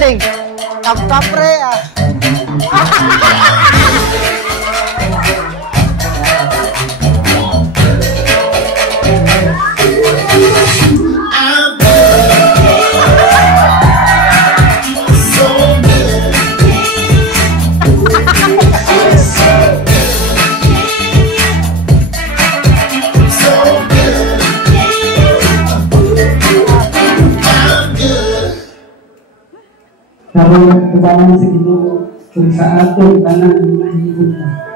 ding. Kapre ah. Karong ubangan sa Ginoo kung sa aton tanan mahigugma ka.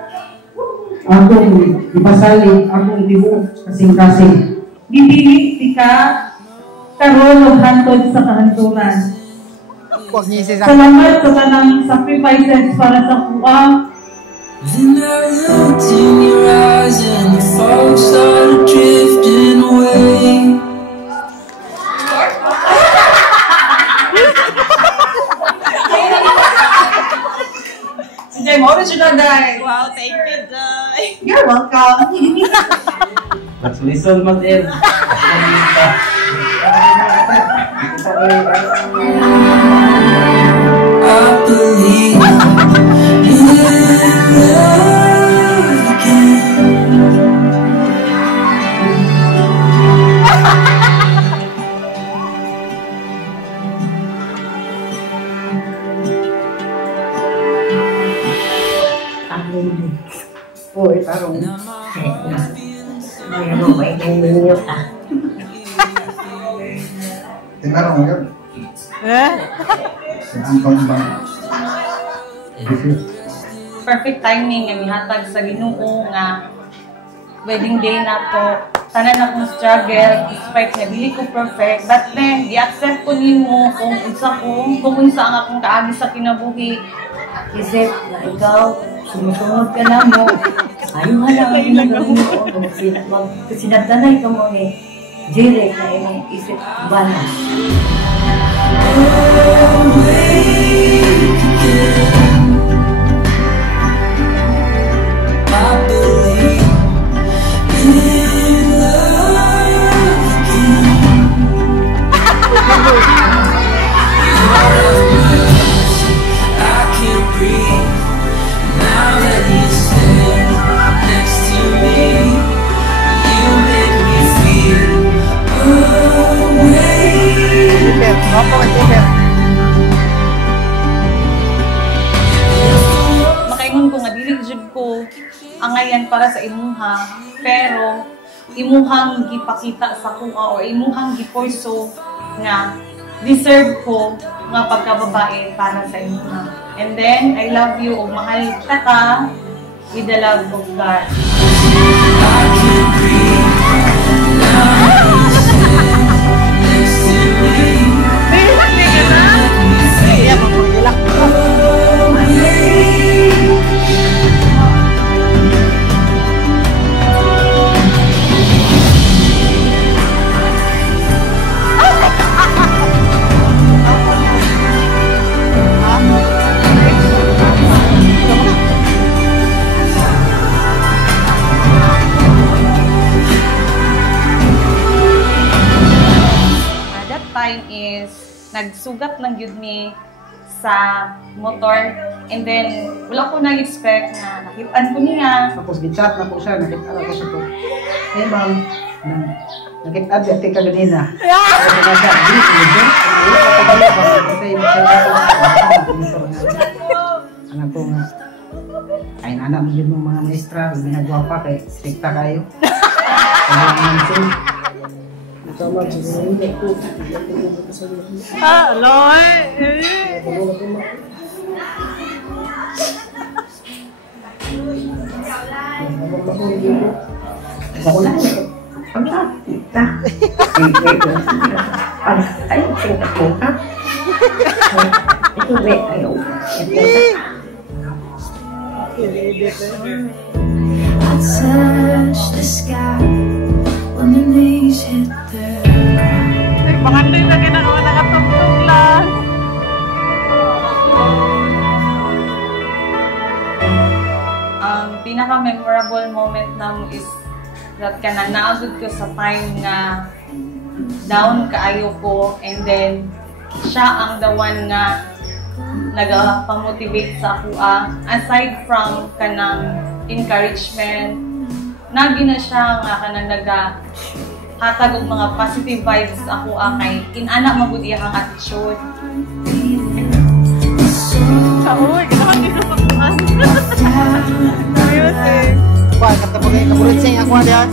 Akong ipasali akong tibuok kasing-kasing. Gibili ti ka karon ug hantod sa kahanturan. Salamat sa tanang sacrifices para sa kuha. Then I looked in your eyes and the fog started drifting away. Jay, mo rin siya na, Day. Wow, thank you, Day. You're welcome. Let's listen, Matil. I believe in love again. Ôi, parang may rumay ng ninyo ka. Tinarong yun. Perfect timing nga mihatag sa Ginoo nga wedding day nato. Tanan akong struggle, despite nga dili ko perfect, but then di-accept ko nimo kung unsa ang akong kaagi sa kinabuhi. Isip na ikaw sumusunod ka na mo. Ayaw nga lang ang ginagawin mo. Sinagdanay ka mo ni Jire na imong isip bala. Makaingon ko nga dili jud ko angayan para sa imuha, pero imuhang gipakita sa kuha o imuhang giporso nga deserve ko nga pagkababae para sa imuha. And then I love you o mahal ka with the love of God. Time is nagsugat lang yun mi sa motor, and then wala ko nag-expect na nakitaan ko niya. Tapos gichat na po siya, nakita na po siya po. Eh ma'am, nakita siya, tika ganina. Kasi na siya, anak ko nga, kain anak mo yun mga maestra, ginagawa pa kay strikta kayo. Aloy! I touch the sky when the knees hit the ground. Pangandoy na ginagawa nakatugtog lang. Ang pinaka-memorable moment na is that kanang naagod ko sa time na down kaayo ko, and then siya ang the one nga nagapamotivate sa ako aside from kanang encouragement nagi na siya nga kanang hatag og mga positive vibes sa ako kay inana magud iyang attitude. Uy, ganahan dito sa pagbukas. Music. Kuha, kata po kayo kabulit sing ako diyan.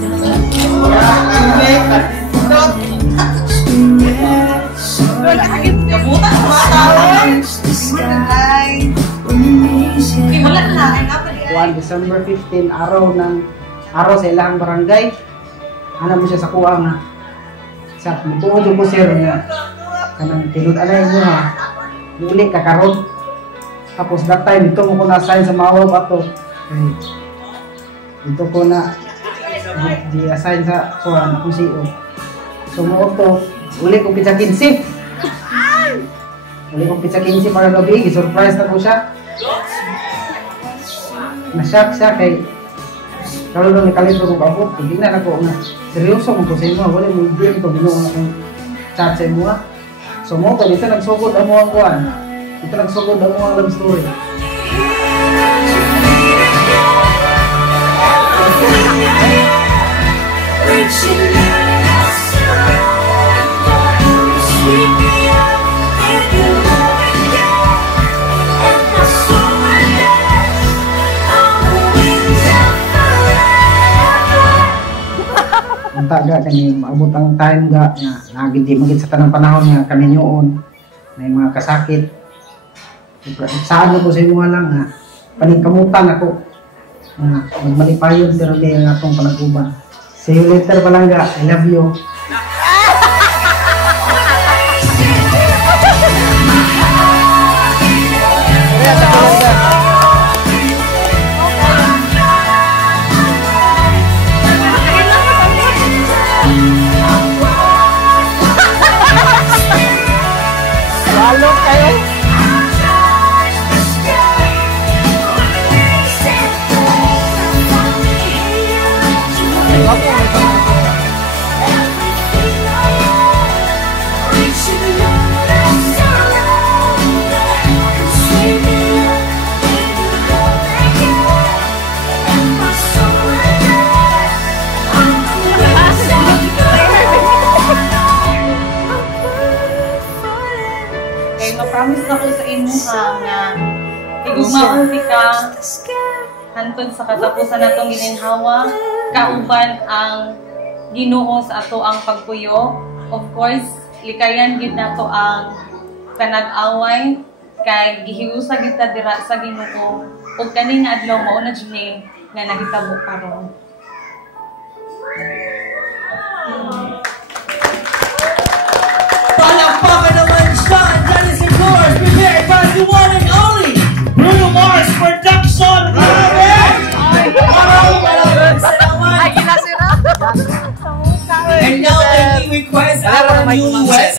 Wala sakit. Kabutan sa mga tao. Wala na. 1 December 15, araw sa ilang barangay. Ano mo siya sa kuha nga. Sa mutuod ko sir nga. Kanang tinut-alay mo ha. Muli ka karon. Tapos that time, dito mo ko na-assign sa Mawag ato. Okay. Dito ko na di-assign sa kuhan kung siyo. So mo to, uli kong pizza 15. Uli kong pizza 15 para gabi, surprise na ko siya. Na-shock siya kay karoon nung ikalito ko kabuk. Hindi na ako na seryoso kung sa imo. Wala mo hindi ito binuong akong chat sa imo. So mo to, dito nagsugod ang mga kuhan. Dito nagsugod ang mga love story. Unta ga kani maabot ang time ga nga nagidi magit sa tanang panahon nga kami noon may mga kasakit. Saan ko sa inyo lang nga paningkamutan ako nga magmalipayon pero di ang atong panaguban. See you later Palangga, I love you. Lalo kayo. Kay ma-promise na ko sa inyo nga igugmaon ka hantod sa katapusan natong gininhawa kauban ang Ginoo sa ato ang pagpuyo. Of course, likayan gid nato ang kanag-away kay gihiusa gid ta dira sa Ginoo ug kani nga adlaw mao na jud nga nahitabo karon.